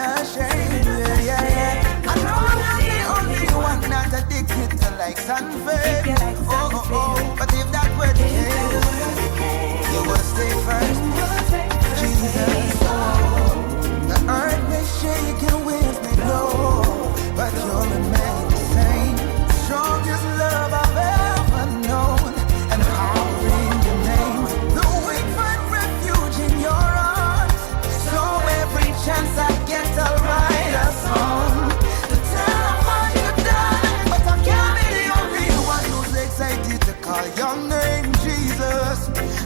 unashamed. Yeah, yeah, yeah. I know I'm not the only one not addicted to likes and fame. But if that were the case, you would stay first. Jesus, the earth may shake and winds may blow, but you'll remain the same. Strongest love I've ever known, and I'll ring your name. The weak find refuge in your arms, so every chance I get I'll write a song to tell them what you've done. But I can't be the only one who's excited to call your name, Jesus.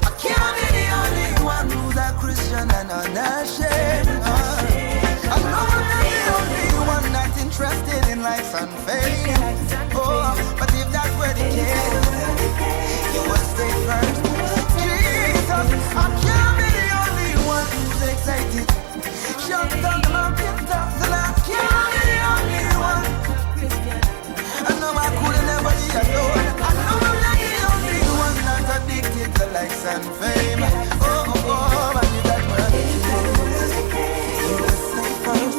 I can't be the only one who's a Christian and unashamed. I know I'm not the only one that's interested in likes and fame. But if that were the case, you would stay first. Jesus, I can't be the only one who's excited. Shut down the mountain tops, and I can't be the only one. I know I could never be alone. I know I'm not the only one that's addicted to likes and fame. But if that were the case, you would stay first.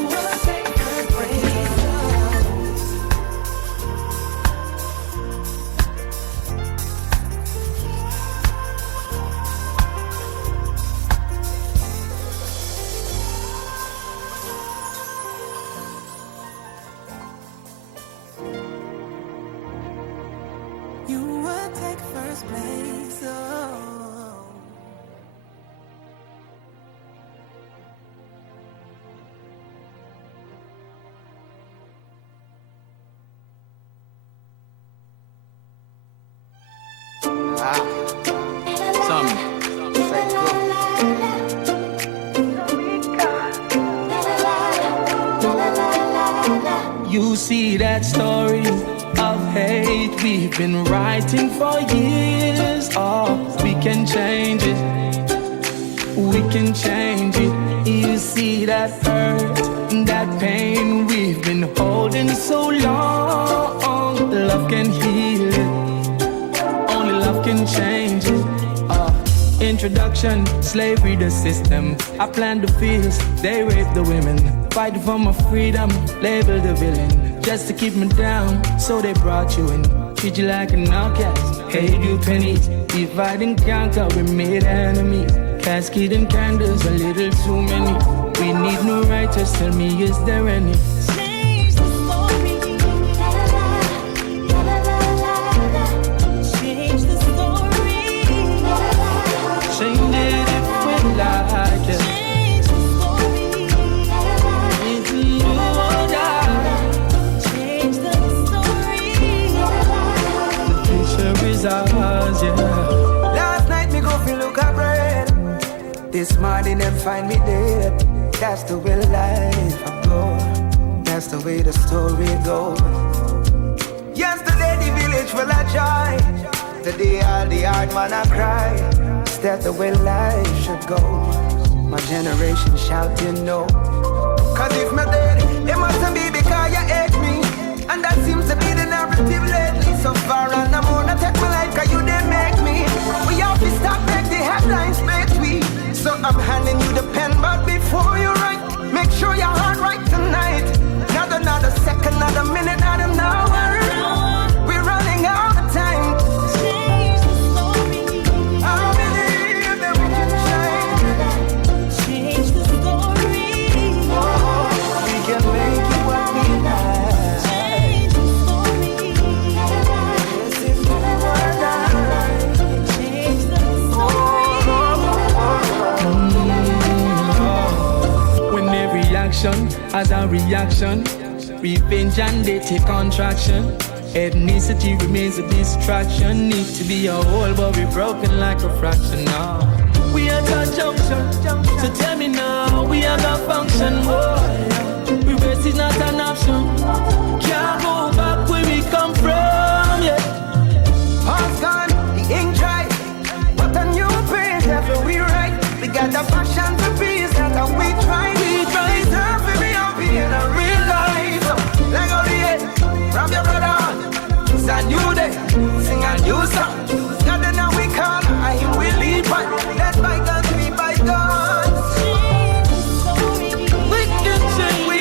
You would take first place, oh. You see that story of hate we've been writing for years. Oh, we can change it. We can change it. You see that hurt, that pain we've been holding so long. Love can heal it. Only love can change it. Introduction, slavery the system. I plant the fields, they rape the women. Fighting for my freedom, label the villain. Just to keep me down, so they brought you in. Treat you like an outcast, paid you pennies. Divide and conquer, we made enemies. Casket and candles, a little too many. We need new writers, tell me is there any? Last night me go feel look at bread. This morning them find me dead. That's the way life goes. That's the way the story goes. Yesterday the village full of joy. Today all the hard man a cry. Is that the way life should go? My generation shouting no. Cause if me dead, it mustn't be because you hate me. And that seems to be the narrative lately. So far and I'm gonna take my life cause you didn't make me. We have to stop make the headlines make we. So I'm handing you the pen, but before you write, make sure your heart right tonight. Not another second, not a minute, not an hour. We're running out of time. Change the story. I believe that we can change. Change the story. Oh, we can make it what we like. As a reaction, revenge and they take contraction. Ethnicity remains a distraction. Need to be a whole, but we're broken like a fraction now. We are at junction, so tell me now, we are gonna function. Reverse is not an option. Can't go back where we come from, yeah. Heart's gone, the ink dry. What a new page, that's what we write. We got the passion for peace, that's how we try. In a real life, like all the head from your brother on. It's a new day, sing a new song. Nothing that we call, I will lead one. Let bygones be bygones. We can change.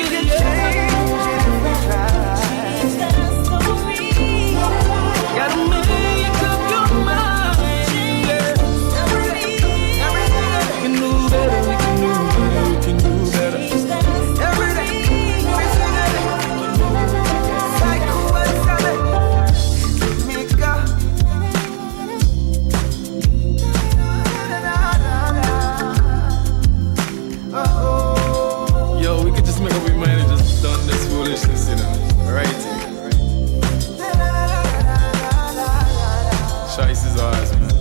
make up your mind and just done this foolishness, you know. Right? Scheiß is ours, man.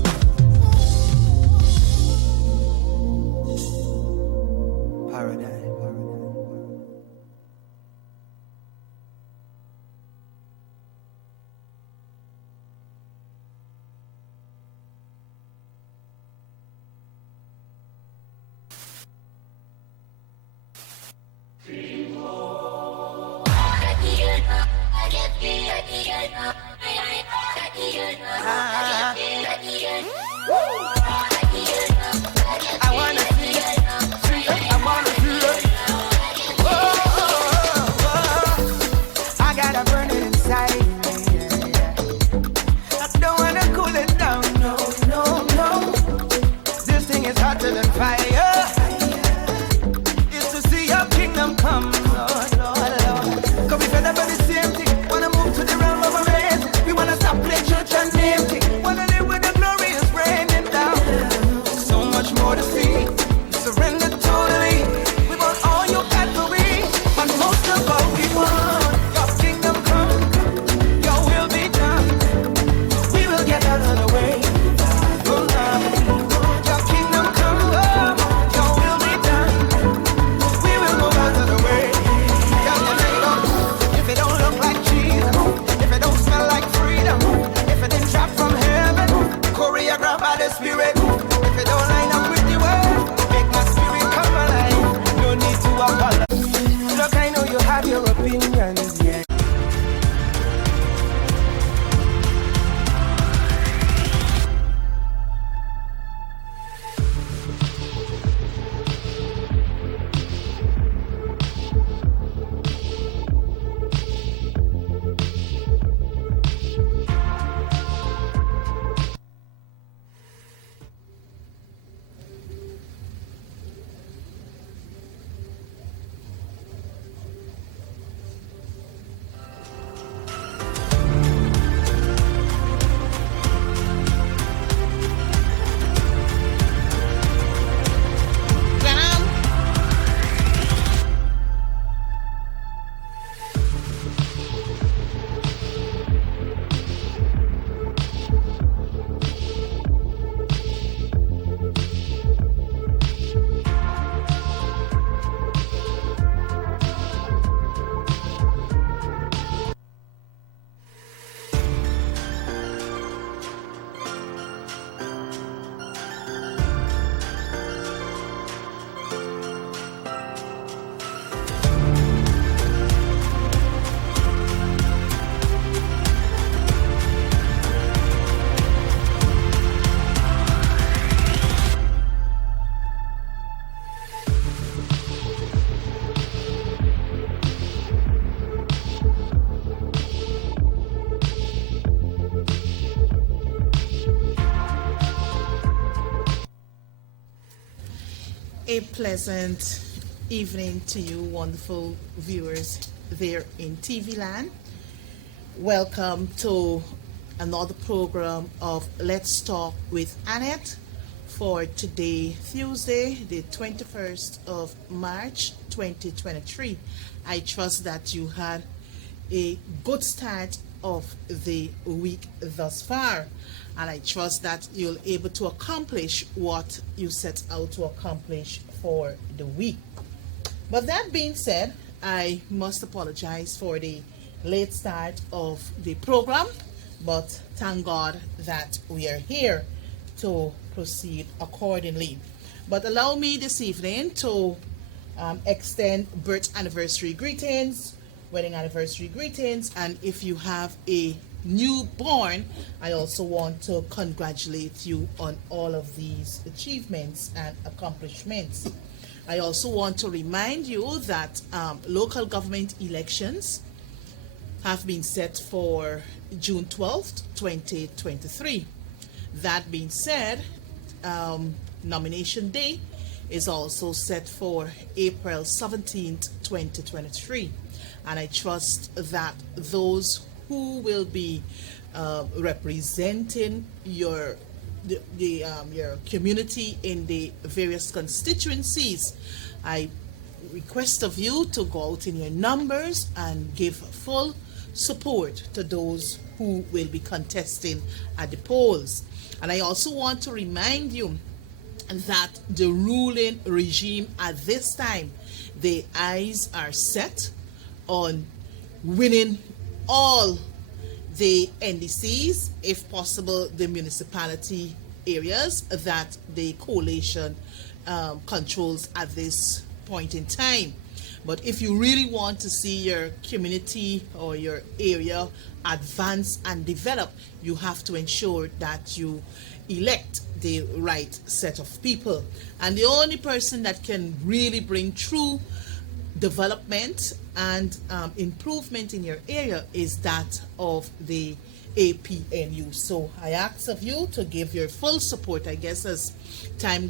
A pleasant evening to you, wonderful viewers there in TV land. Welcome to another program of Let's Talk with Annette for today, Tuesday, the 21st of March 2023. I trust that you had a good start of the week thus far, and I trust that you'll be able to accomplish what you set out to accomplish for the week. But that being said, I must apologize for the late start of the program, but thank God that we are here to proceed accordingly. But allow me this evening to extend birth anniversary greetings, wedding anniversary greetings, and if you have a newborn, I also want to congratulate you on all of these achievements and accomplishments. I also want to remind you that local government elections have been set for June 12th, 2023. That being said, nomination day is also set for April 17th, 2023. And I trust that those who will be representing your community in the various constituencies, I request of you to go out in your numbers and give full support to those who will be contesting at the polls. And I also want to remind you that the ruling regime at this time, their eyes are set on winning all the NDCs, if possible, the municipality areas that the coalition controls at this point in time. But if you really want to see your community or your area advance and develop, you have to ensure that you elect the right set of people. And the only person that can really bring true development and improvement in your area is that of the APNU. So I ask of you to give your full support. I guess as time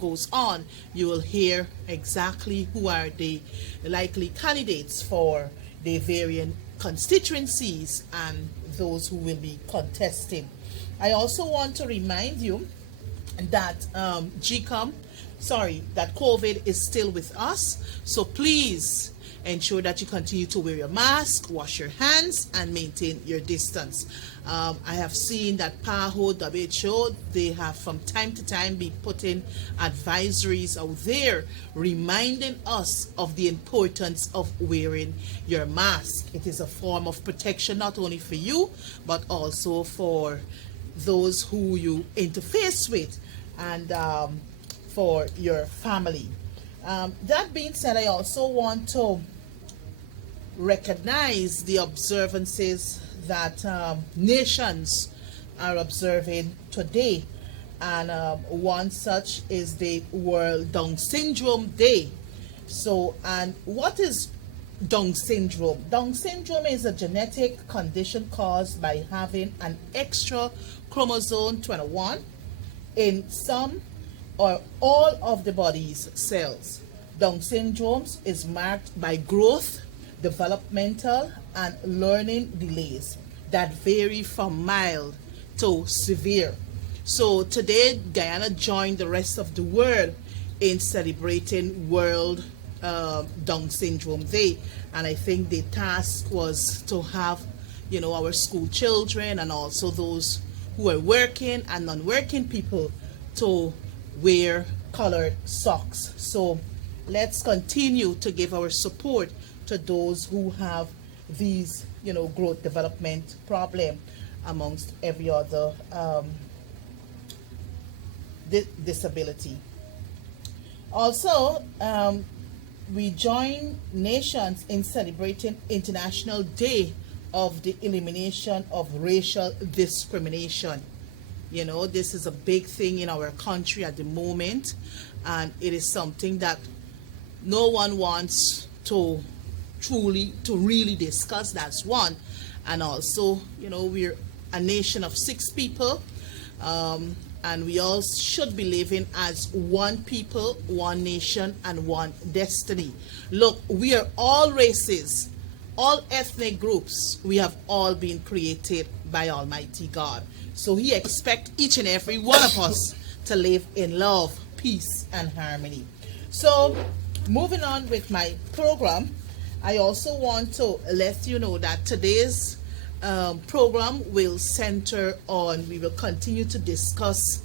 goes on, you will hear exactly who are the likely candidates for the various constituencies and those who will be contesting. I also want to remind you that that COVID is still with us. So please ensure that you continue to wear your mask, wash your hands, and maintain your distance. I have seen that PAHO, WHO, they have from time to time been putting advisories out there reminding us of the importance of wearing your mask. It is a form of protection not only for you, but also for those who you interface with and for your family. That being said, I also want to recognize the observances that nations are observing today, and one such is the World Down Syndrome Day. So, and what is Down syndrome? Down syndrome is a genetic condition caused by having an extra chromosome 21 in some or all of the body's cells. Down syndrome is marked by growth, developmental, and learning delays that vary from mild to severe. So today, Guyana joined the rest of the world in celebrating World Down Syndrome Day. And I think the task was to have, our school children and also those who are working and non-working people to wear colored socks. So let's continue to give our support to those who have these, growth development problem amongst every other disability. Also, we join nations in celebrating International Day of the Elimination of Racial Discrimination. This is a big thing in our country at the moment, and it is something that no one wants to really discuss. That's one. And also, we're a nation of 6 people, and we all should be living as one people, one nation, and one destiny. Look, we are all races, all ethnic groups. We have all been created by Almighty God. So He expects each and every one of us to live in love, peace, and harmony. So, moving on with my program, I also want to let you know that today's program will center on, we will continue to discuss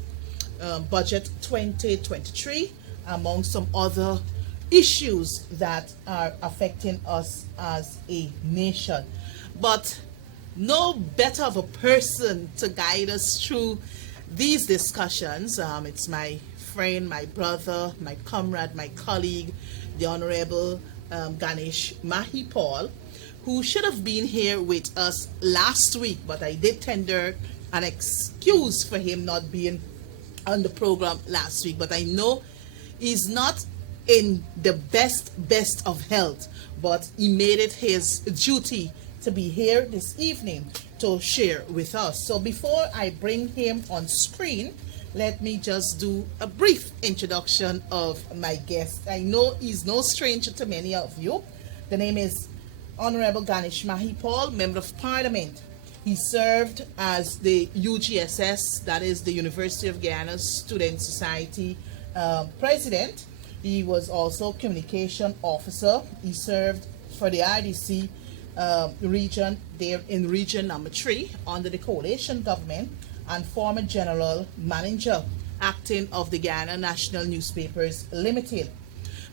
Budget 2023 among some other issues that are affecting us as a nation. But no better of a person to guide us through these discussions. It's my friend, my brother, my comrade, my colleague, the Honorable Ganesh Mahipaul, who should have been here with us last week, but I did tender an excuse for him not being on the program last week. But I know he's not in the best of health, but he made it his duty to be here this evening to share with us. So before I bring him on screen, let me just do a brief introduction of my guest. I know he's no stranger to many of you. The name is Honorable Ganesh Mahipaul, Member of Parliament. He served as the UGSS, that is the University of Guyana Student Society President He was also communication officer. He served for the RDC region there in region number 3 under the coalition government, and former general manager acting of the Guyana National Newspapers Limited.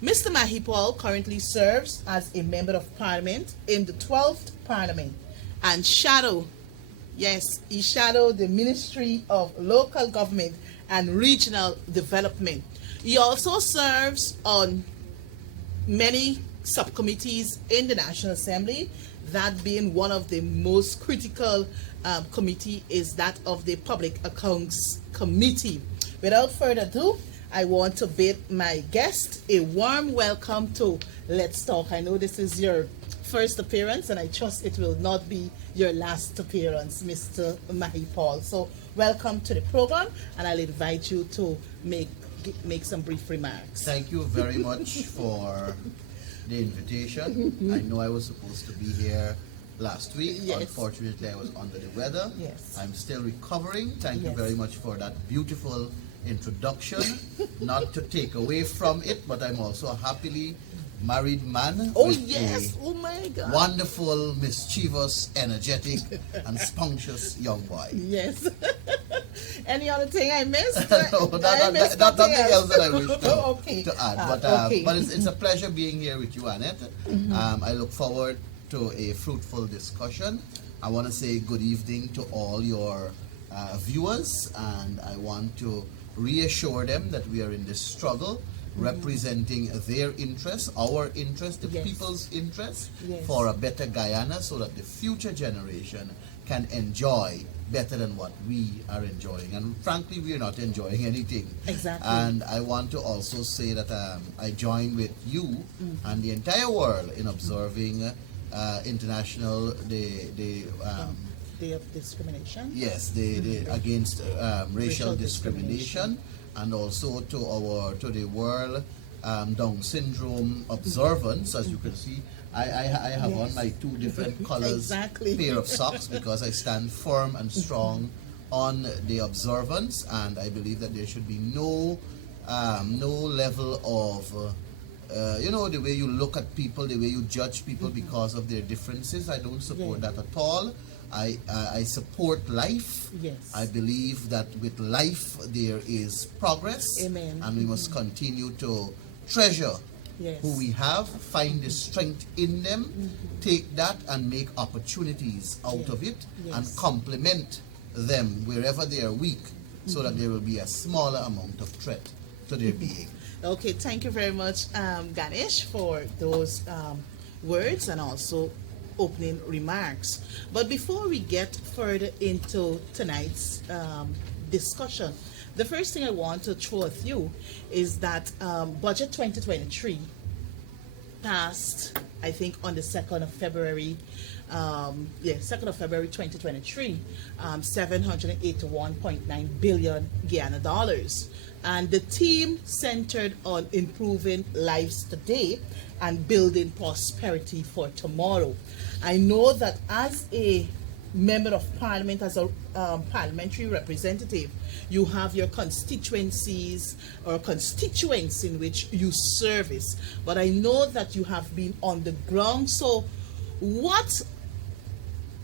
Mr. Mahipaul currently serves as a member of parliament in the 12th parliament and he shadowed the Ministry of Local Government and Regional Development. He also serves on many subcommittees in the National Assembly, that being one of the most critical committee is that of the Public Accounts Committee. Without further ado, I want to bid my guest a warm welcome to Let's Talk. I know this is your first appearance, and I trust it will not be your last appearance, Mr. Mahipaul. So welcome to the program, and I'll invite you to make some brief remarks. Thank you very much for the invitation. I know I was supposed to be here last week. Yes. Unfortunately, I was under the weather. Yes. I'm still recovering. Thank you Yes. very much for that beautiful introduction. Not to take away from it, but I'm also a happily married man. Oh, with yes. a Oh, my God. wonderful, mischievous, energetic, and spuncious young boy. Yes. Any other thing I missed? No, Nothing nothing else that I wish Okay. to add. Okay. But it's a pleasure being here with you, Annette. I look forward to a fruitful discussion. I want to say good evening to all your viewers, and I want to reassure them that we are in this struggle, representing their interests, our interest, the Yes. people's interest, Yes. for a better Guyana, so that the future generation can enjoy better than what we are enjoying. And frankly, we are not enjoying anything. Exactly. And I want to also say that I join with you and the entire world in observing international Day of discrimination. yes, the against racial discrimination, and also to the world Down syndrome observance. As you can see, I have on Yes. my two different colors Exactly. pair of socks because I stand firm and strong on the observance, and I believe that there should be no level of the way you look at people, the way you judge people because of their differences. I don't support Yeah. that at all. I support life. Yes. I believe that with life there is progress. Amen. And we must continue to treasure Yes. who we have, find the strength in them, take that and make opportunities out Yeah. of it, Yes. and complement them wherever they are weak, so that there will be a smaller amount of threat to their being. Okay, thank you very much, Ganesh, for those words and also opening remarks. But before we get further into tonight's discussion, the first thing I want to throw at you is that Budget 2023 passed, I think, on the 2nd of February. 2nd of February 2023, 781.9 billion Guyana dollars. And the theme centered on improving lives today and building prosperity for tomorrow. I know that as a member of parliament, as a parliamentary representative, you have your constituencies or constituents in which you service. But I know that you have been on the ground. So what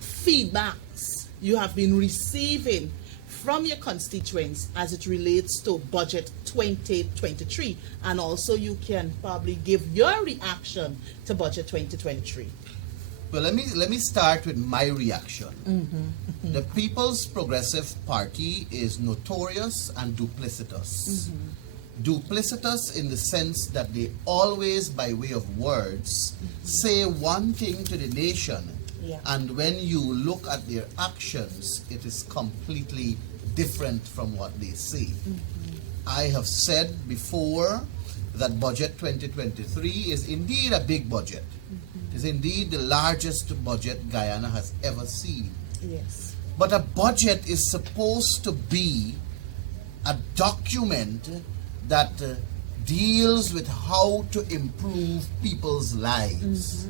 feedbacks you have been receiving from your constituents as it relates to Budget 2023, and also you can probably give your reaction to Budget 2023. Well, let me start with my reaction. The People's Progressive Party is notorious and duplicitous. Duplicitous in the sense that they always, by way of words, say one thing to the nation, Yeah. and when you look at their actions, it is completely different from what they say. I have said before that Budget 2023 is indeed a big budget. It is indeed the largest budget Guyana has ever seen. Yes. But a budget is supposed to be a document that deals with how to improve people's lives,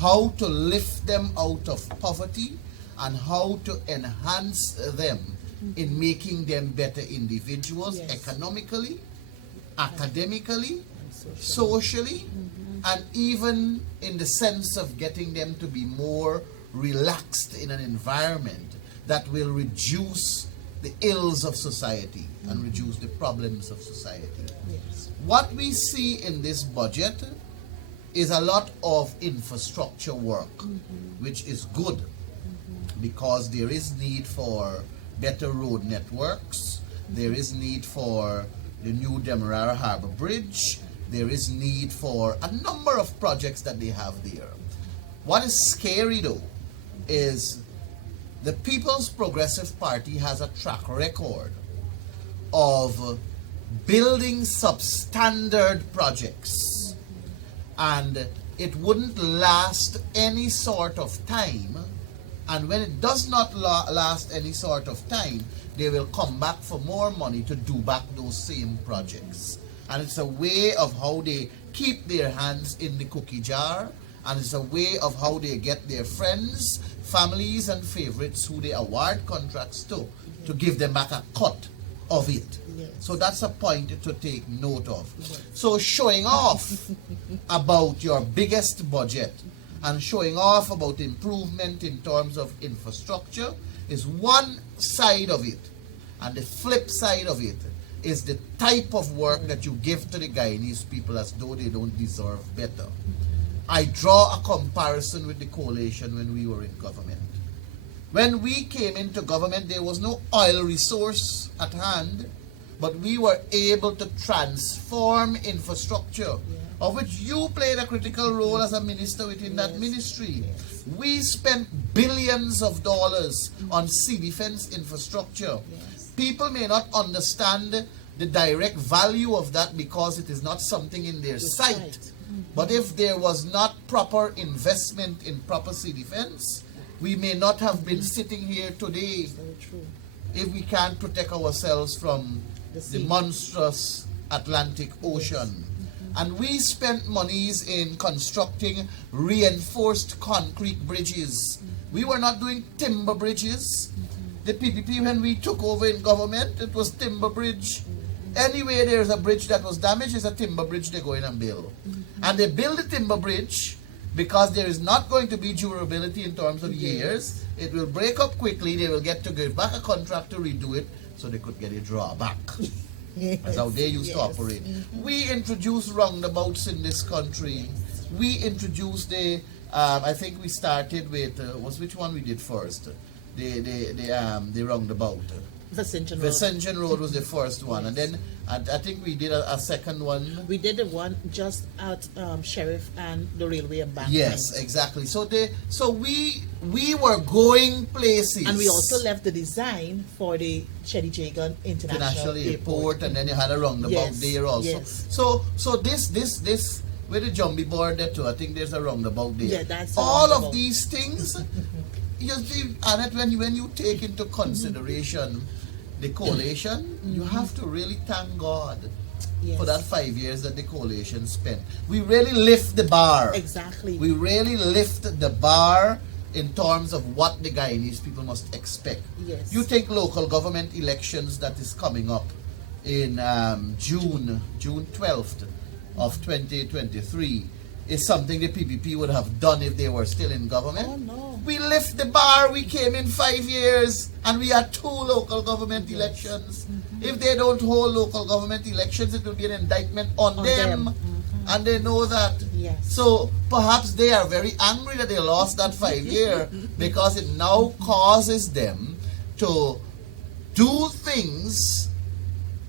how to lift them out of poverty, and how to enhance them in making them better individuals, Yes. economically, academically, socially, and even in the sense of getting them to be more relaxed in an environment that will reduce the ills of society and reduce the problems of society. Yes. What we see in this budget is a lot of infrastructure work, which is good because there is need for better road networks, there is need for the new Demerara Harbour Bridge, there is need for a number of projects that they have there. What is scary though is the People's Progressive Party has a track record of building substandard projects, and it wouldn't last any sort of time, and when it does not last any sort of time, they will come back for more money to do back those same projects. And it's a way of how they keep their hands in the cookie jar, and it's a way of how they get their friends, families and favorites who they award contracts to give them back a cut of it. Yes. So that's a point to take note of. Yes. So showing off about your biggest budget and showing off about improvement in terms of infrastructure is one side of it. And the flip side of it is the type of work that you give to the Guyanese people as though they don't deserve better. I draw a comparison with the coalition when we were in government. When we came into government, there was no oil resource at hand, but we were able to transform infrastructure, of which you played a critical role as a minister within that ministry. Yes. We spent billions of dollars on sea defense infrastructure. Yes. People may not understand the direct value of that because it is not something in their sight. But if there was not proper investment in proper sea defense, we may not have been sitting here today Very true. if we can't protect ourselves from The the sea. monstrous Atlantic Ocean. And we spent monies in constructing reinforced concrete bridges. We were not doing timber bridges. The PPP, when we took over in government, it was timber bridge. Anywhere there's a bridge that was damaged, it's a timber bridge they go in and build. And they build the timber bridge because there is not going to be durability in terms of years. It will break up quickly. They will get to give back a contract to redo it so they could get a drawback. Yes. That's how they used to operate. We introduced roundabouts in this country. We introduced the, I think we started with, which one we did first? The roundabout. Vicention Road. Vicention Road was the first one, and then I think we did a second one. We did the one just at Sheriff and the railway embankment. Yes, exactly. So we were going places. And we also left the design for the Chedi Jagan International Airport, and then you had a roundabout Yes, there also. yes. So this with the Jumbie board there too, I think there's a roundabout there. Yeah, that's a all roundabout. of these things. You see, Annette, when you take into consideration the coalition, you have to really thank God Yes. for that 5 years that the coalition spent. We really lift the bar. Exactly. We really lift the bar in terms of what the Guyanese people must expect. Yes. You take local government elections that is coming up in June 12th of 2023 is something the PPP would have done if they were still in government. Oh, no. We lift the bar. We came in 5 years and we had 2 local government elections. If they don't hold local government elections, it will be an indictment on them. And they know that. Yes. So perhaps they are very angry that they lost that 5 year because it now causes them to do things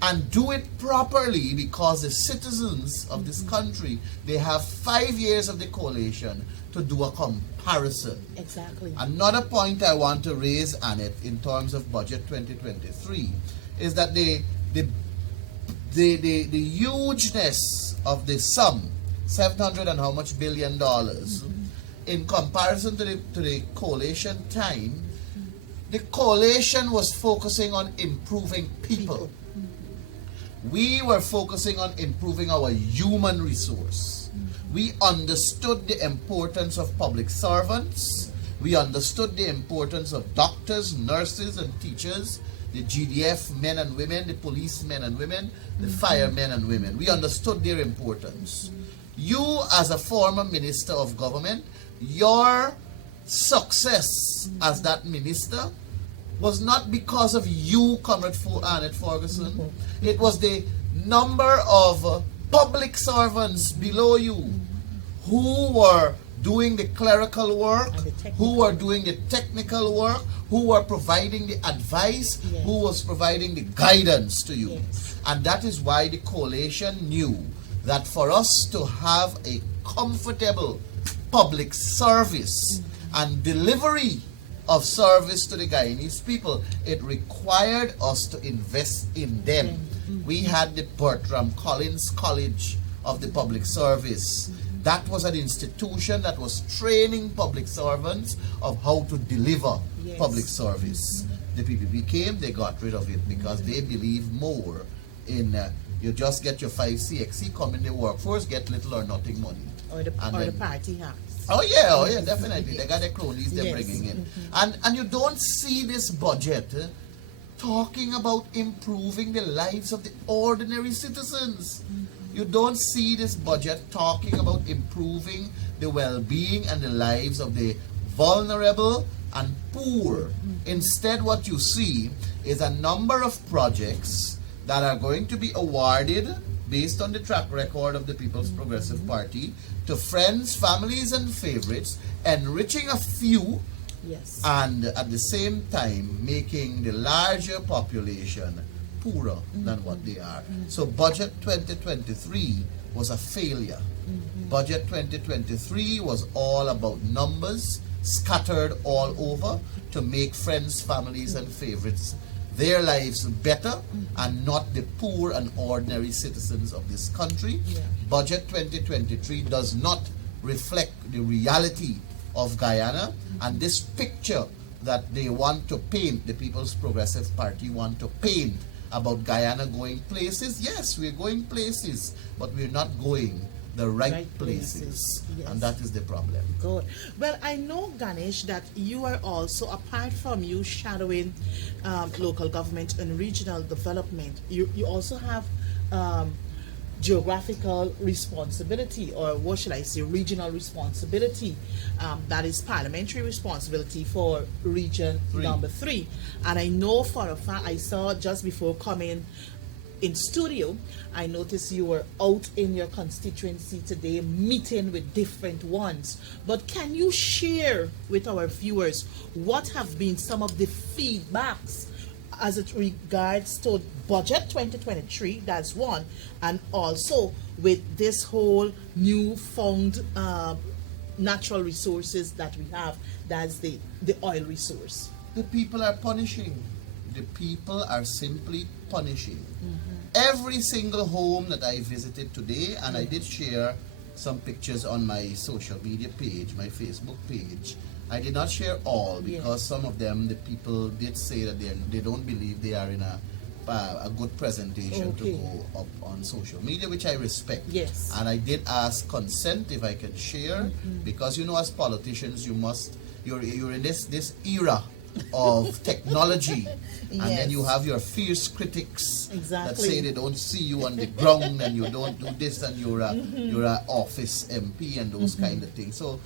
and do it properly, because the citizens of this country, they have 5 years of the coalition to do a comparison. Exactly. Another point I want to raise, Annette, in terms of budget 2023 is that the hugeness of the sum, 700 and how much billion dollars, in comparison to the coalition time, the coalition was focusing on improving people. We were focusing on improving our human resource. We understood the importance of public servants. We understood the importance of doctors, nurses, and teachers, the GDF men and women, the police men and women, the firemen and women. We understood their importance. You, as a former minister of government, your success as that minister was not because of you, Comrade Annette Ferguson. It was the number of public servants below you who were doing the clerical work, who were doing the technical work, who were providing the advice, who was providing the guidance to you. And that is why the coalition knew that for us to have a comfortable public service and delivery of service to the Guyanese people, it required us to invest in them. We had the Bertram Collins College of the Public Service. That was an institution that was training public servants of how to deliver public service. The PPP came, they got rid of it because they believe more in you just get your 5CXC, come in the workforce, get little or nothing money. Or the party house. Oh yeah, definitely. They got their cronies they're bringing in. And you don't see this budget talking about improving the lives of the ordinary citizens. You don't see this budget talking about improving the well-being and the lives of the vulnerable and poor. Instead, what you see is a number of projects that are going to be awarded based on the track record of the People's Progressive Party to friends, families, and favorites, enriching a few, and at the same time making the larger population poorer than what they are. So Budget 2023 was a failure. Budget 2023 was all about numbers scattered all over to make friends, families, and favorites their lives better and not the poor and ordinary citizens of this country. Budget 2023 does not reflect the reality of Guyana, and this picture that they want to paint, the People's Progressive Party want to paint about Guyana going places. Yes, we're going places, but we're not going the right places. And that is the problem. Good. Well, I know, Ganesh, that you are also, apart from you shadowing local government and regional development, you also have geographical responsibility, or what should I say, regional responsibility. That is parliamentary responsibility for region number 3. And I know for a fact, I saw just before coming in studio, I noticed you were out in your constituency today meeting with different ones. But can you share with our viewers what have been some of the feedbacks as it regards to Budget 2023, that's one, and also with this whole newfound natural resources that we have, that's the oil resource? The people are punishing. The people are simply punishing. Every single home that I visited today, and I did share some pictures on my social media page, my Facebook page. I did not share all because some of them, the people did say that they don't believe they are in a good presentation to go up on social media, which I respect. Yes. And I did ask consent if I can share, because you know, as politicians, you're in this era of technology, and then you have your fierce critics that say they don't see you on the ground and you don't do this, and you're a office MP and those kind of things. So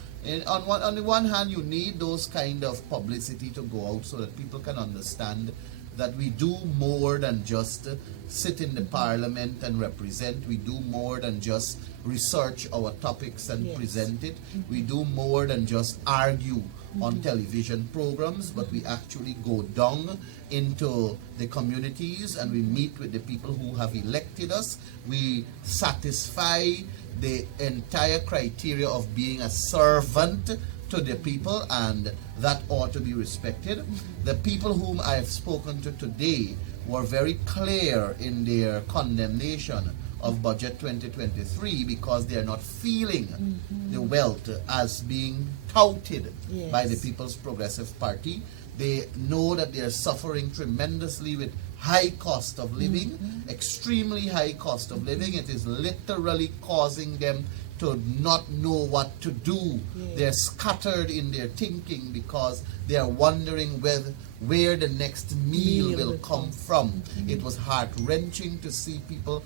on the one hand, you need those kind of publicity to go out so that people can understand that we do more than just sit in the parliament and represent. We do more than just research our topics and present it. We do more than just argue on television programs, but we actually go down into the communities and we meet with the people who have elected us. We satisfy the entire criteria of being a servant to the people, and that ought to be respected. The people whom I have spoken to today were very clear in their condemnation of Budget 2023 because they are not feeling the wealth as being touted by the People's Progressive Party. They know that they are suffering tremendously with high cost of living, extremely high cost of living. It is literally causing them to not know what to do. Yes. They're scattered in their thinking because they are wondering where the next meal will come from. It was heart-wrenching to see people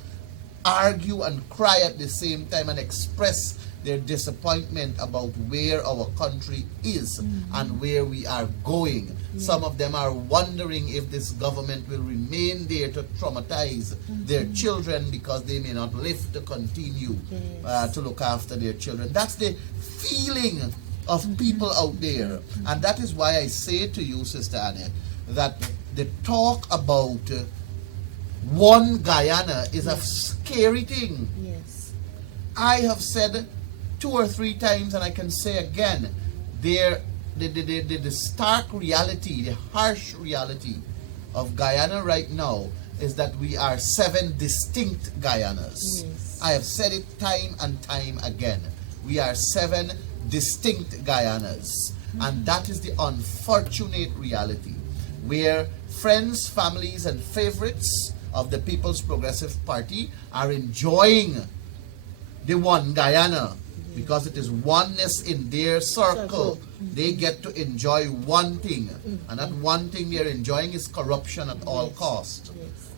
argue and cry at the same time and express their disappointment about where our country is and where we are going. Some of them are wondering if this government will remain there to traumatize their children because they may not live to continue to look after their children. That's the feeling of people out there. And that is why I say to you, Sister Annette, that the talk about one Guyana is a scary thing. Yes. I have said 2 or 3 times, and I can say again, the stark reality, the harsh reality of Guyana right now is that we are 7 distinct Guyanas. Yes. I have said it time and time again. We are 7 distinct Guyanas. And that is the unfortunate reality, where friends, families, and favorites of the People's Progressive Party are enjoying the one Guyana because it is oneness in their circle. They get to enjoy one thing, and that one thing they're enjoying is corruption at all cost.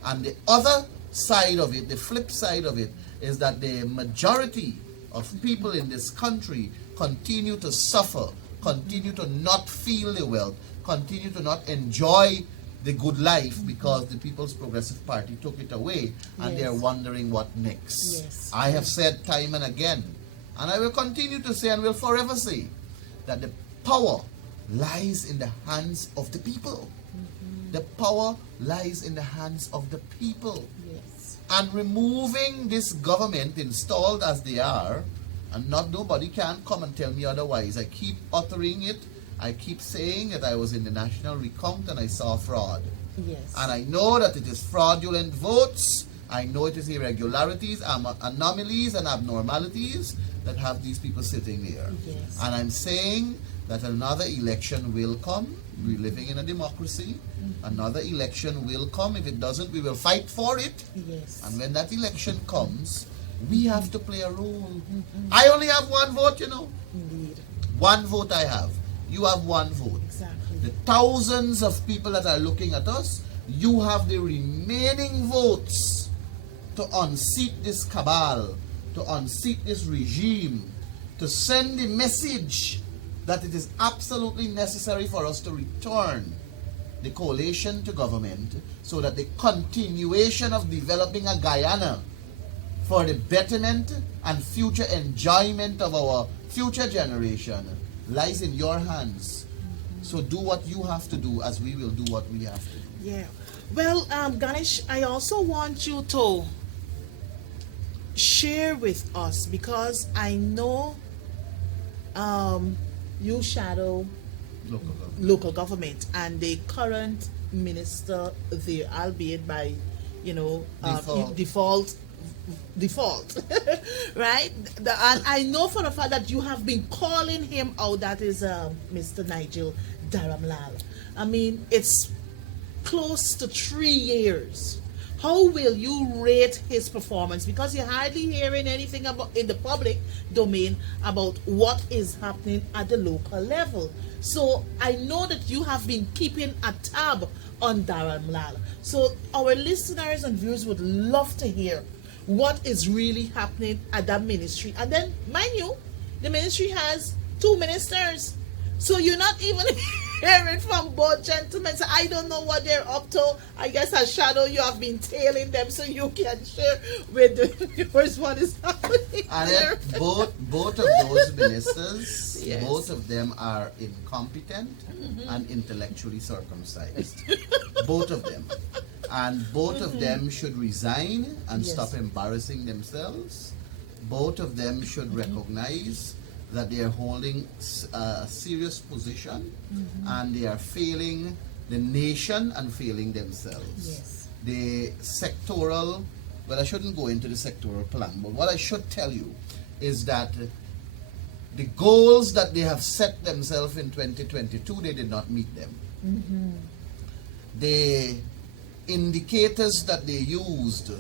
And the other side of it, the flip side of it, is that the majority of people in this country continue to suffer, continue to not feel the wealth, continue to not enjoy the good life because the People's Progressive Party took it away, and they're wondering what next. I have said time and again, and I will continue to say and will forever say, that the power lies in the hands of the people. The power lies in the hands of the people. And removing this government installed as they are, and nobody can come and tell me otherwise. I keep uttering it. I keep saying that I was in the national recount and I saw fraud. And I know that it is fraudulent votes. I know it is irregularities, anomalies, and abnormalities that have these people sitting there. And I'm saying that another election will come. We're living in a democracy. Another election will come. If it doesn't, we will fight for it. And when that election comes, we have to play a role. I only have 1 vote, you know. One vote I have. You have 1 vote. The thousands of people that are looking at us, you have the remaining votes to unseat this cabal, to unseat this regime, to send the message that it is absolutely necessary for us to return the coalition to government so that the continuation of developing a Guyana for the betterment and future enjoyment of our future generation lies in your hands. So do what you have to do as we will do what we have to do. Well, Ganesh, I also want you to share with us, because I know you shadow local government and the current minister there, albeit by, default, right? And I know for a fact that you have been calling him out. That is Mr. Nigel Dharamlal. I mean, it's close to 3 years. How will you rate his performance? Because you're hardly hearing anything about in the public domain about what is happening at the local level. So I know that you have been keeping a tab on Dharamlal. So our listeners and viewers would love to hear what is really happening at that ministry. And then, mind you, the ministry has 2 ministers. So you're not even hearing from both gentlemen. So I don't know what they're up to. I guess as shadow, you have been tailing them so you can share with the viewers what is happening there. Both of those ministers, both of them are incompetent and intellectually circumcised. Both of them. And both of them should resign and stop embarrassing themselves. Both of them should recognize that they are holding a serious position and they are failing the nation and failing themselves. The sectoral, well, I shouldn't go into the sectoral plan, but what I should tell you is that the goals that they have set themselves in 2022, they did not meet them. The indicators that they used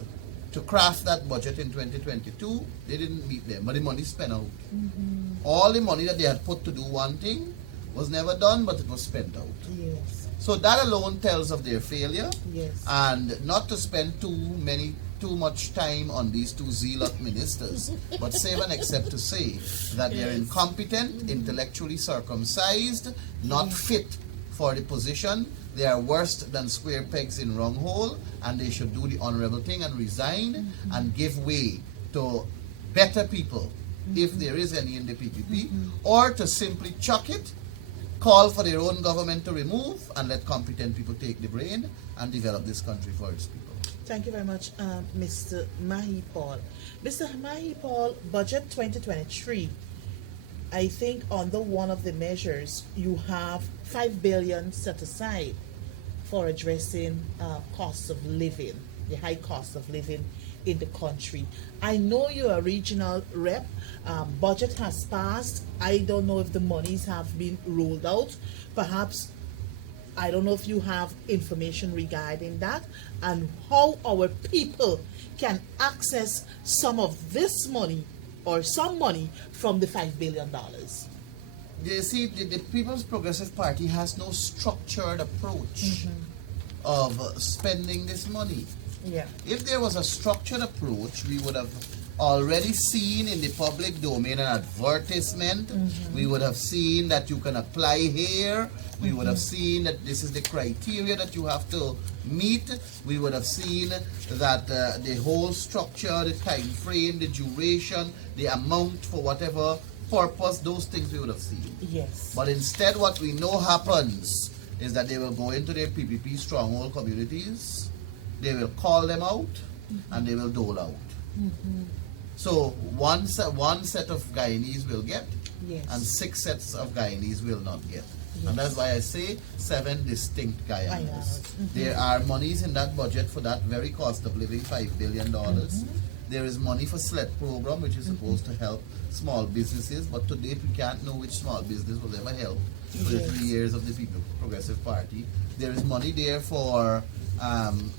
to craft that budget in 2022. They didn't meet them, but the money spent out. All the money that they had put to do one thing was never done, but it was spent out. Yes. So that alone tells of their failure, Yes. and not to spend too much time on these two zealot ministers, but save and except to say that they're incompetent, intellectually circumcised, not fit for the position. They are worse than square pegs in wrong hole, and they should do the honorable thing and resign and give way to better people, if there is any in the PPP, or to simply chuck it, call for their own government to remove, and let competent people take the brain and develop this country for its people. Thank you very much, Mr. Mahipaul. Mr. Mahipaul, Budget 2023, I think under one of the measures, you have 5 billion set aside for addressing costs of living, the high cost of living in the country. I know you're a regional rep. Budget has passed. I don't know if the monies have been rolled out. Perhaps, I don't know if you have information regarding that and how our people can access some of this money or some money from the $5 billion. You see, the People's Progressive Party has no structured approach of spending this money. Yeah. If there was a structured approach, we would have already seen in the public domain an advertisement. We would have seen that you can apply here. We would have seen that this is the criteria that you have to meet. We would have seen that the whole structure, the time frame, the duration, the amount for whatever purpose, those things we would have seen. Yes. But instead, what we know happens is that they will go into their PPP stronghold communities, they will call them out, and they will dole out. So one set of Guyanese will get, Yes. and 6 sets of Guyanese will not get. And that's why I say 7 distinct Guyanas. There are monies in that budget for that very cost of living, $5 billion. There is money for SLED program, which is supposed to help small businesses, but to date we can't know which small business was ever helped for the 3 years of the People's Progressive Party. There is money there for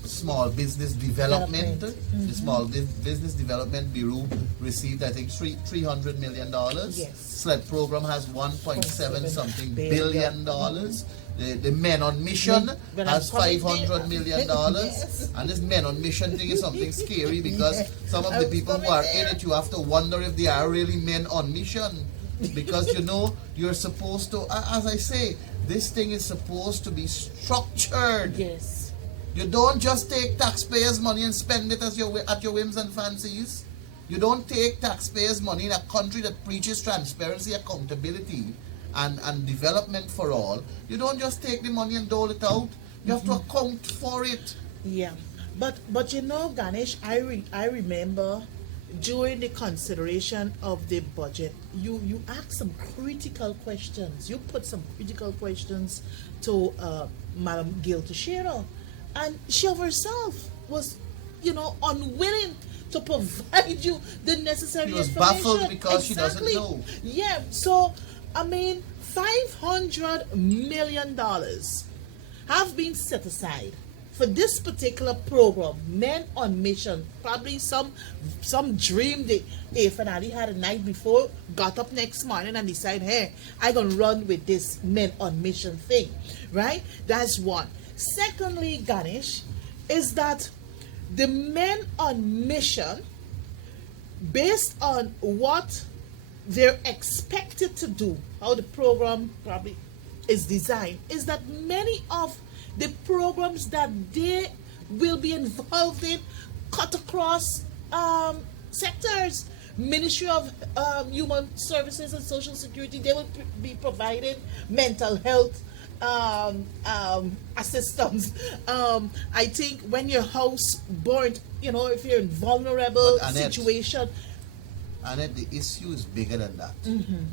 small business development. The Small Business Development Bureau received, I think, $300 million. Yes. SLED program has 1.7 something billion dollars. The Men on Mission has $500 million. Yes. And this Men on Mission thing is something scary because some of the people who are in it, you have to wonder if they are really men on mission. Because you know, you're supposed to, as I say, this thing is supposed to be structured. Yes. You don't just take taxpayers' money and spend it at your whims and fancies. You don't take taxpayers' money in a country that preaches transparency, accountability, and development for all. You don't just take the money and dole it out. You have to account for it. Yeah, but you know, Ganesh, I remember during the consideration of the budget, you asked some critical questions. You put some critical questions to Madam Gil Teixeira, and she of herself was, unwilling to provide you the necessary She was information. baffled because she doesn't know. Yeah, so I mean, $500 million have been set aside for this particular program, Men on Mission. Probably some dream they finally had a night before, got up next morning and decided, hey, I'm gonna run with this Men on Mission thing, right? That's one. Secondly, Ganesh, is that the Men on Mission, based on what they're expected to do, how the program probably is designed, is that many of the programs that they will be involved in cut across sectors. Ministry of Human Services and Social Security, they will be providing mental health assistance. I think when your house burnt, if you're in vulnerable But Annette, situation. Annette, the issue is bigger than that.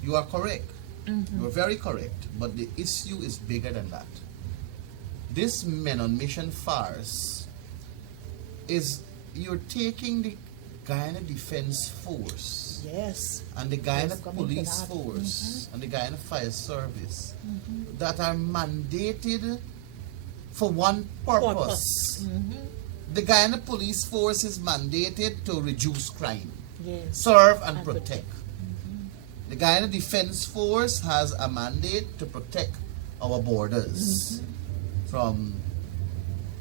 You are correct. You are very correct. But the issue is bigger than that. This Men on Mission farce is, you're taking the Guyana Defense Force, Yes. and the Guyana Yes, coming to Police that. Force, and the Guyana Fire Service that are mandated for one purpose. the Guyana Police Force is mandated to reduce crime, Yes. serve and And protect. protect. The Guyana Defense Force has a mandate to protect our borders from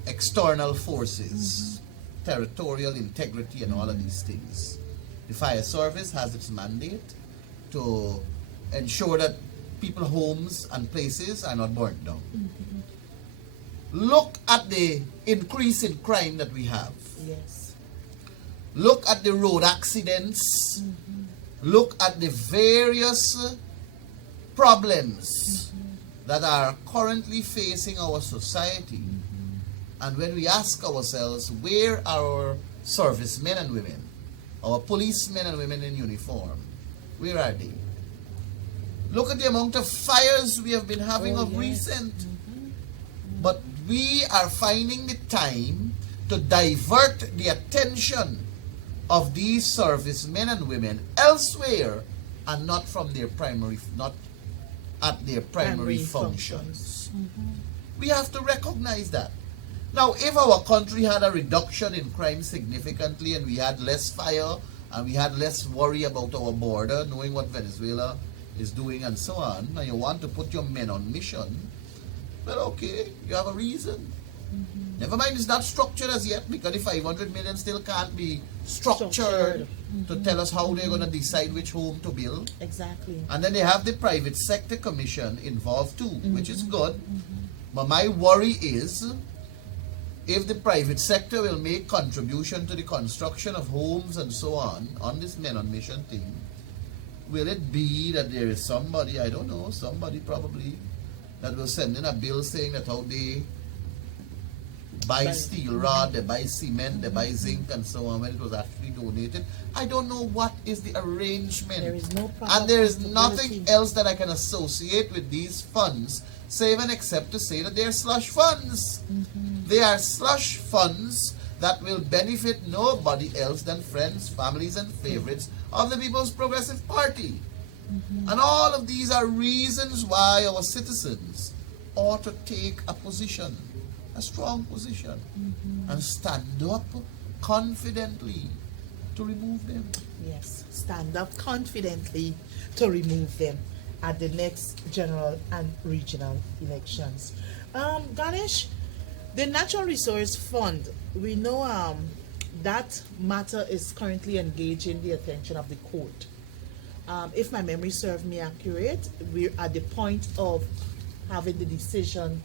external forces, territorial integrity and all of these things. The Fire Service has its mandate to ensure that people's homes and places are not burnt down. Look at the increase in crime that we have. Yes. Look at the road accidents. Look at the various problems that are currently facing our society. And when we ask ourselves, where are our servicemen and women, our policemen and women in uniform, where are they? Look at the amount of fires we have been having of recent. But we are finding the time to divert the attention of these servicemen and women elsewhere and not from their primary, not at their primary functions. We have to recognize that. Now, if our country had a reduction in crime significantly and we had less fire and we had less worry about our border, knowing what Venezuela is doing and so on, and you want to put your men on mission, well, okay, you have a reason. Never mind, it's not structured as yet because the 500 million still can't be structured to tell us how they're going to decide which home to build. Exactly. And then they have the private sector commission involved too, which is good. But my worry is if the private sector will make contribution to the construction of homes and so on this men on mission thing, will it be that there is somebody, I don't know, somebody probably, that will send in a bill saying that how they buy steel rod, they buy cement, they buy zinc and so on when it was actually donated. I don't know what is the arrangement. There is no proper and there is accountability. nothing else that I can associate with these funds, save and except to say that they are slush funds. They are slush funds that will benefit nobody else than friends, families and favorites of the People's Progressive Party. And all of these are reasons why our citizens ought to take a position, a strong position, and stand up confidently to remove them. Yes, stand up confidently to remove them at the next general and regional elections. Ganesh, the Natural Resource Fund, we know that matter is currently engaging the attention of the court. If my memory serves me accurate, we're at the point of having the decision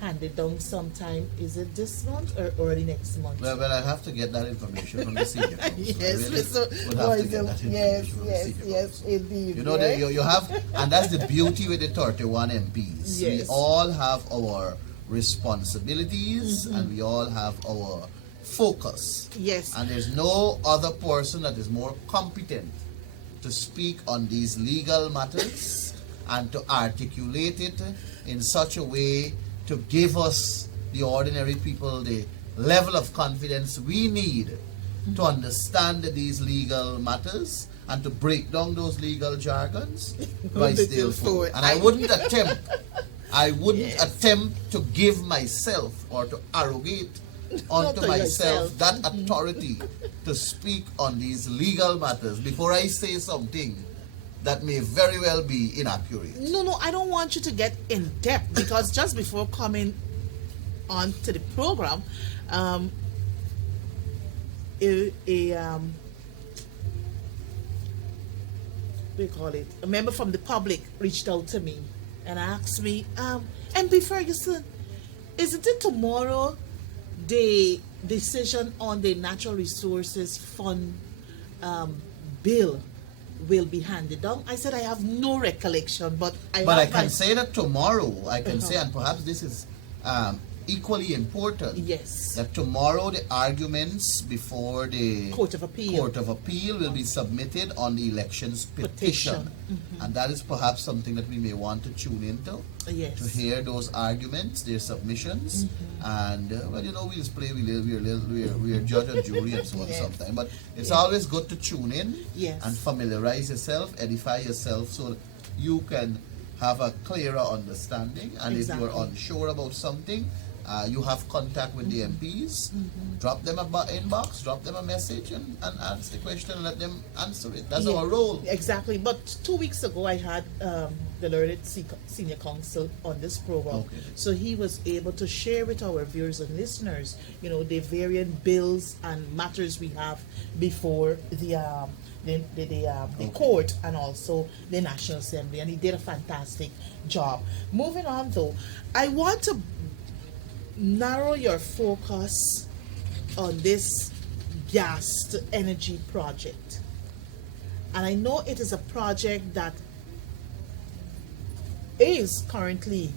handed down sometime. Is it this month or early next month? Well, I have to get that information from the senior counsel. Yes, I really Mr. would have to get that yes, information from the yes, senior yes, counsel. indeed. You know, right? you have, and that's the beauty with the 31 MPs. We Yes. all have our responsibilities and we all have our focus. Yes. And there's no other person that is more competent to speak on these legal matters and to articulate it in such a way to give us, the ordinary people, the level of confidence we need to understand these legal matters and to break down those legal jargons. I still forward. And I wouldn't attempt to give myself or to arrogate onto to myself yourself. that authority to speak on these legal matters before I say something that may very well be inaccurate. No, I don't want you to get in depth because just before coming on to the program, a member from the public reached out to me and asked me, MP Ferguson, isn't it tomorrow the decision on the Natural Resources Fund bill will be handed down? I said I have no recollection, but I can say that tomorrow, I can say, and perhaps this is equally important. Yes. That tomorrow the arguments before the Court of Appeal will be submitted on the elections petition. And that is perhaps something that we may want to tune into. Yes. To hear those arguments, their submissions, and well, you know, we're judge and jury and so on sometimes. But it's always good to tune in and familiarize yourself, edify yourself, so that you can have a clearer understanding. And if you're unsure about something, You have contact with the MPs. Drop them a inbox, drop them a message, and ask the question and let them answer it. That's our role. Exactly. But 2 weeks ago, I had the Learned Senior Counsel on this program. Okay. So he was able to share with our viewers and listeners, the varying bills and matters we have before the court and also the National Assembly. And he did a fantastic job. Moving on, though, I want to narrow your focus on this gas to energy project. And I know it is a project that is currently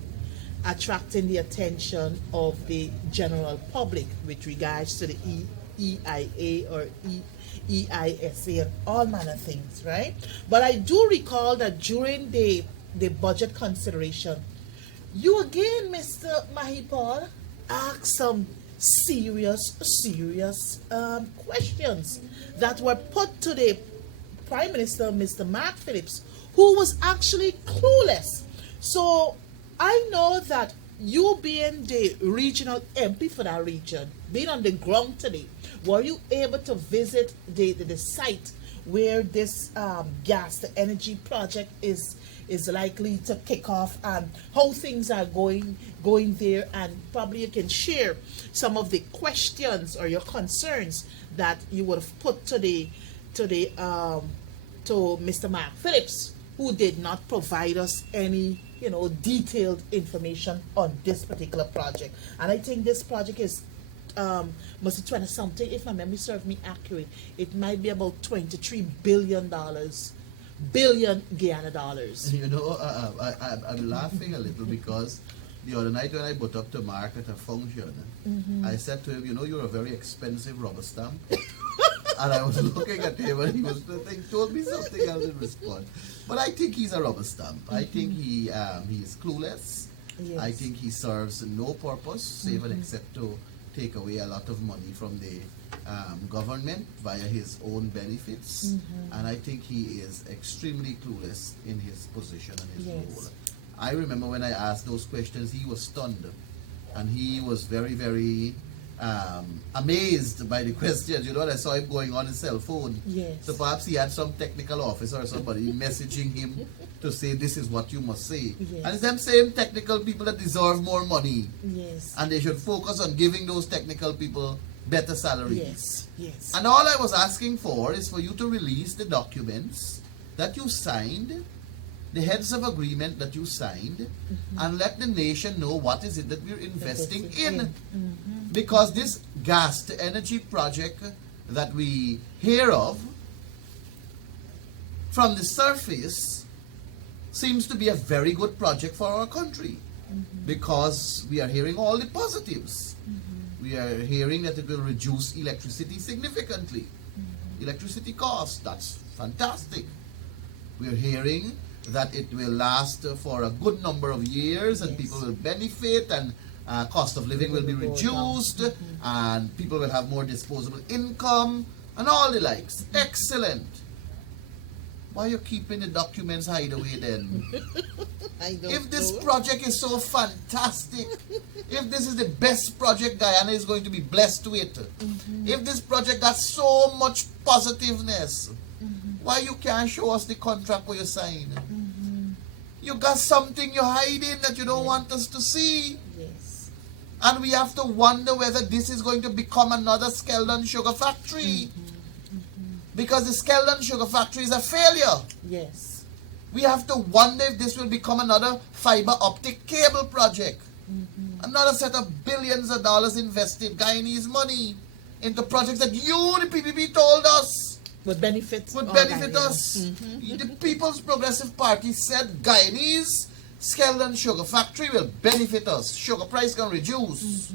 attracting the attention of the general public with regards to the EIA or EISA and all manner of things, right? But I do recall that during the budget consideration, you again, Mr. Mahipaul, asked some serious questions that were put to the Prime Minister, Mr. Mark Phillips, who was actually clueless. So I know that you being the regional MP for that region, being on the ground today, were you able to visit the site where this gas to energy project is likely to kick off, and how things are going there, and probably you can share some of the questions or your concerns that you would have put to Mr. Mark Phillips, who did not provide us any detailed information on this particular project. And I think this project is must be 20 something, if my memory serves me accurate. It might be about $23 billion Guyana dollars. I'm laughing a little because the other night when I put up to Mark at a function, I said to him, you're a very expensive rubber stamp. And I was looking at him and he told me something else in response. But I think he's a rubber stamp. I think he is clueless. Yes. I think he serves no purpose save and except to take away a lot of money from the government via his own benefits. And I think he is extremely clueless in his position and his role. I remember when I asked those questions, he was stunned. And he was very, very amazed by the questions. I saw him going on his cell phone. Yes. So perhaps he had some technical officer or somebody messaging him to say, this is what you must say. Yes. And it's them same technical people that deserve more money. Yes. And they should focus on giving those technical people better salaries. Yes. And all I was asking for is for you to release the documents that you signed, the heads of agreement that you signed, and let the nation know what is it that we're investing in. Because this gas to energy project that we hear of from the surface seems to be a very good project for our country, because we are hearing all the positives. We are hearing that it will reduce electricity significantly. Electricity costs, that's fantastic. We are hearing that it will last for a good number of years, and people will benefit, and cost of living will be reduced, and people will have more disposable income, and all the likes. Excellent. Why are you keeping the documents hide away then? If this project is so fantastic, if this is the best project Guyana is going to be blessed with, if this project got so much positiveness, why you can't show us the contract where you sign? You got something you're hiding that you don't want us to see. Yes. And we have to wonder whether this is going to become another Skeldon sugar factory. Because the Skeldon sugar factory is a failure. Yes. We have to wonder if this will become another fiber optic cable project. Another set of billions of dollars invested, Guyanese money, into projects that you, the PPP, told us would benefit us. The People's Progressive Party said Guyanese Skeldon Sugar Factory will benefit us. Sugar price can reduce.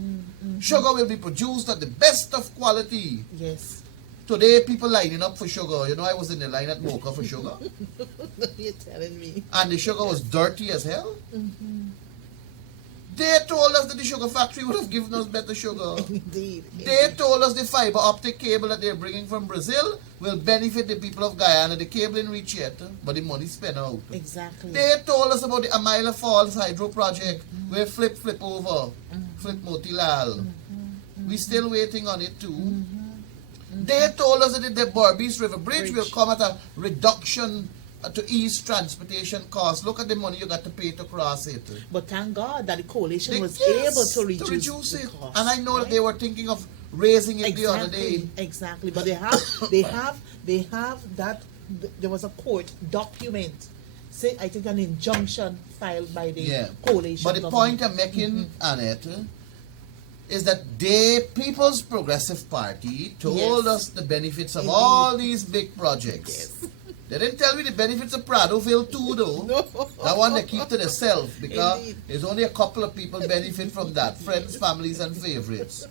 Sugar will be produced at the best of quality. Yes. Today, people lining up for sugar. I was in the line at Mocha for sugar. You're telling me. And the sugar was dirty as hell. They told us that the sugar factory would have given us better sugar. Indeed. They told us the fiber optic cable that they're bringing from Brazil will benefit the people of Guyana. The cable didn't reach yet, but the money spent out. Exactly. They told us about the Amila Falls hydro project, where flip over, flip Motilal. We still waiting on it too. They told us that the Berbice River Bridge will come at a reduction to ease transportation costs. Look at the money you got to pay to cross it. But thank God that the coalition was Yes, able to reduce the it. cost. And I know that they were thinking of raising it the other day. Exactly. But they have that. There was a court document. Say, I think an injunction filed by the coalition. But the point I'm making, Annette, is that People's Progressive Party told us the benefits of all these big projects. Yes. They didn't tell me the benefits of Pradoville too, though. No. That one they keep to themselves because Indeed. there's only a couple of people benefit from that. Friends, families, and favorites.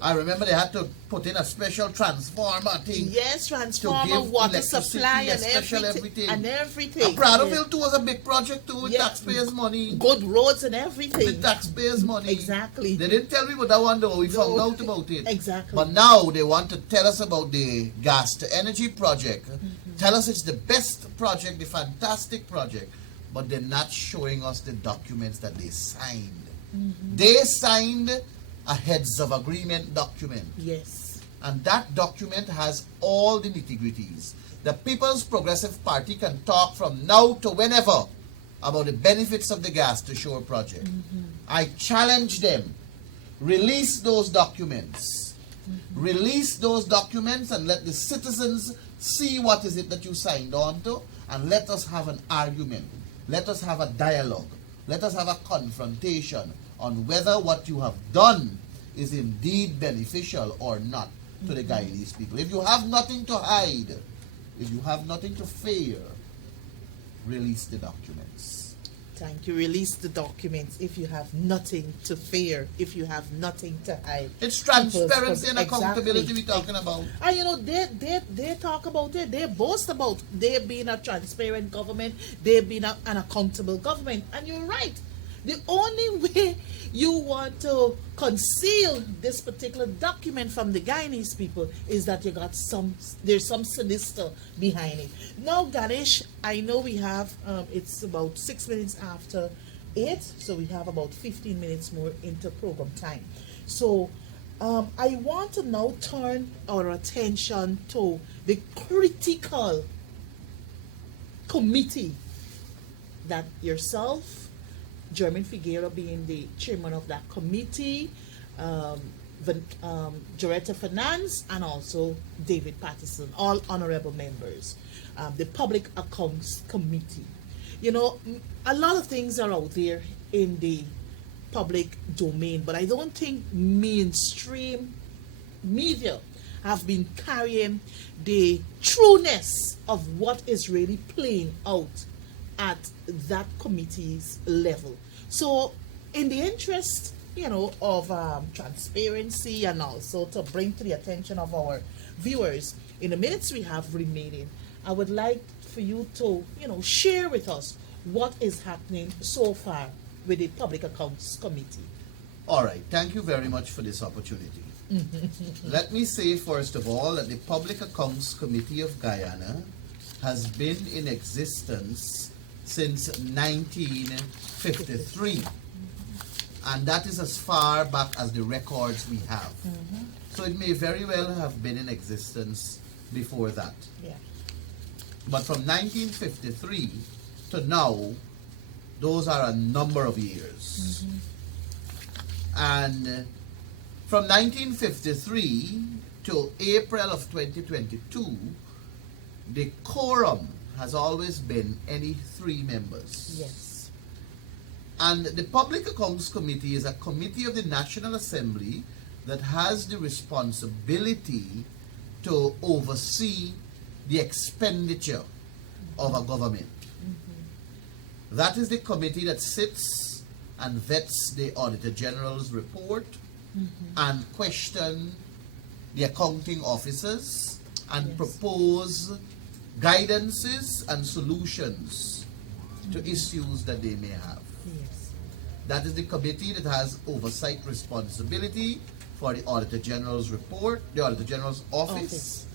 I remember they had to put in a special transformer thing. Yes, transformer, give water electricity, supply, a and special everything. And Yes. Pradoville too was a big project too with Yeah. taxpayers' money. Good roads and everything. With taxpayers' money. Exactly. They didn't tell me about that one though. We found out about it. Exactly. But now they want to tell us about the gas to energy project. Tell us it's the best project, the fantastic project. But they're not showing us the documents that they signed. They signed a heads of agreement document. Yes. And that document has all the nitty-gritties. The People's Progressive Party can talk from now to whenever about the benefits of the gas to shore project. I challenge them. Release those documents. Release those documents and let the citizens see what is it that you signed on to, and let us have an argument. Let us have a dialogue. Let us have a confrontation on whether what you have done is indeed beneficial or not to the Guyanese people. If you have nothing to hide, if you have nothing to fear, release the documents. Thank you. Release the documents if you have nothing to fear, if you have nothing to hide. It's transparency and Exactly. accountability we're talking about. And you know, they talk about it, they boast about they being a transparent government, they being an accountable government. And you're right. The only way you want to conceal this particular document from the Guyanese people is that there's some sinister behind it. Now, Ganesh, I know we have, it's about 6 minutes after 8, so we have about 15 minutes more into program time. So, I want to now turn our attention to the critical committee that yourself, German Figueroa being the chairman of that committee, Director Finance, and also David Patterson, all honorable members. The Public Accounts Committee. You know, a lot of things are out there in the public domain, but I don't think mainstream media have been carrying the trueness of what is really playing out at that committee's level. So, in the interest, you know, of transparency and also to bring to the attention of our viewers, in the minutes we have remaining, I would like for you to, you know, share with us what is happening so far with the Public Accounts Committee. All right, thank you very much for this opportunity. Let me say first of all that the Public Accounts Committee of Guyana has been in existence since 1953, and that is as far back as the records we have. So it may very well have been in existence before that. Yeah. But from 1953 to now, those are a number of years. And from 1953 to April of 2022, the quorum has always been any 3 members. Yes. And the Public Accounts Committee is a committee of the National Assembly that has the responsibility to oversee the expenditure of a government. That is the committee that sits and vets the Auditor General's report and question the accounting officers and propose guidances and solutions to issues that they may have. Yes. That is the committee that has oversight responsibility for the Auditor General's report, the Auditor General's office,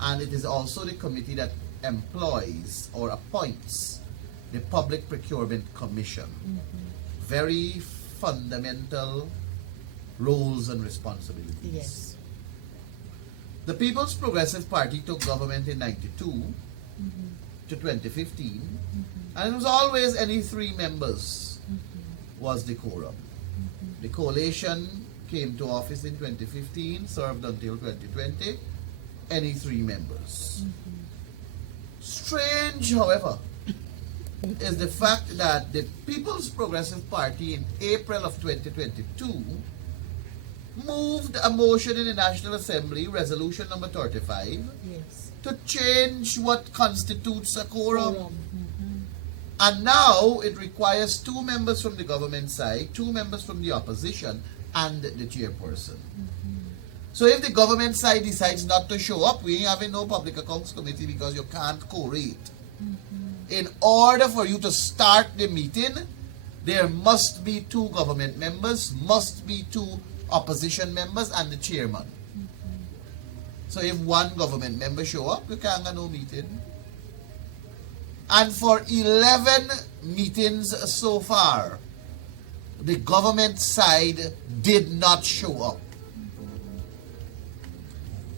and it is also the committee that employs or appoints the Public Procurement Commission. Very fundamental roles and responsibilities. Yes. The People's Progressive Party took government in 92 to 2015, and it was always any 3 members was the quorum. The coalition came to office in 2015, served until 2020, any 3 members. Strange, however, is the fact that the People's Progressive Party in April of 2022 moved a motion in the National Assembly, resolution number 35, Yes. to change what constitutes a quorum. And now it requires 2 members from the government side, 2 members from the opposition, and the chairperson. So if the government side decides not to show up, we ain't having no public accounts committee because you can't co-rate. In order for you to start the meeting, there must be 2 government members, must be 2 opposition members, and the chairman. So if 1 government member show up, you can't have no meeting. And for 11 meetings so far, the government side did not show up.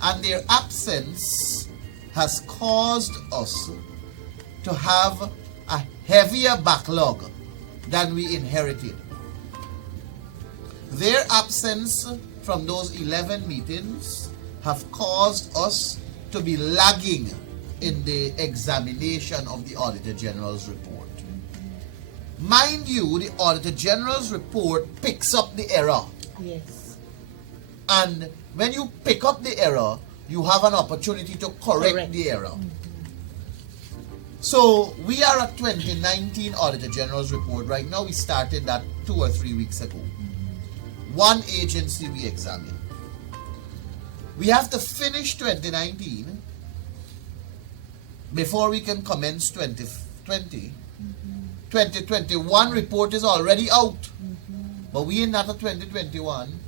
And their absence has caused us to have a heavier backlog than we inherited. Their absence from those 11 meetings have caused us to be lagging in the examination of the Auditor General's report. Mind you, the Auditor General's report picks up the error. Yes. And when you pick up the error, you have an opportunity to correct the error. So we are at 2019 Auditor General's report. Right now we started that 2 or 3 weeks ago. 1 agency we examined. We have to finish 2019 before we can commence 2020. 2021 report is already out, but we are not at 2021.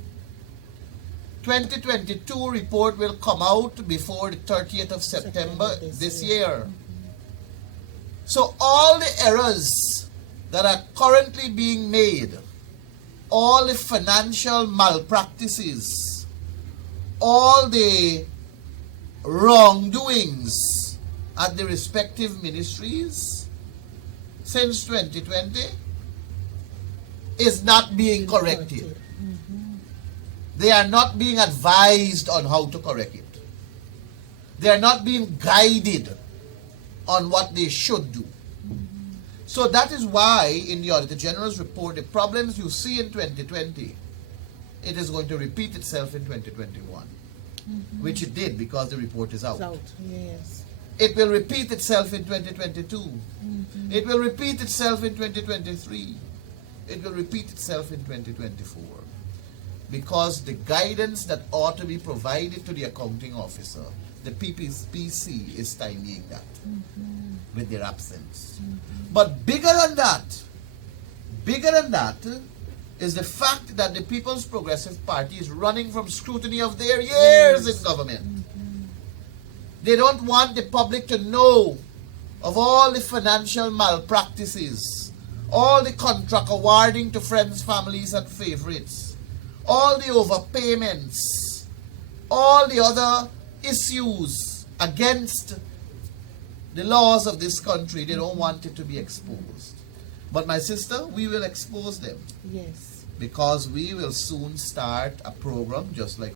2022 report will come out before the 30th of September this year. So all the errors that are currently being made, all the financial malpractices, all the wrongdoings at the respective ministries since 2020 is not being corrected. They are not being advised on how to correct it. They are not being guided on what they should do. So that is why in the Auditor General's report, the problems you see in 2020, it is going to repeat itself in 2021, which it did because the report is out. It's out. Yes. It will repeat itself in 2022. It will repeat itself in 2023. It will repeat itself in 2024. Because the guidance that ought to be provided to the accounting officer, the PPC is stymieing that with their absence. But bigger than that is the fact that the People's Progressive Party is running from scrutiny of their years in government. They don't want the public to know of all the financial malpractices, all the contract awarding to friends, families, and favorites, all the overpayments, all the other issues against the laws of this country. They don't want it to be exposed. But my sister, we will expose them. Yes. Because we will soon start a program just like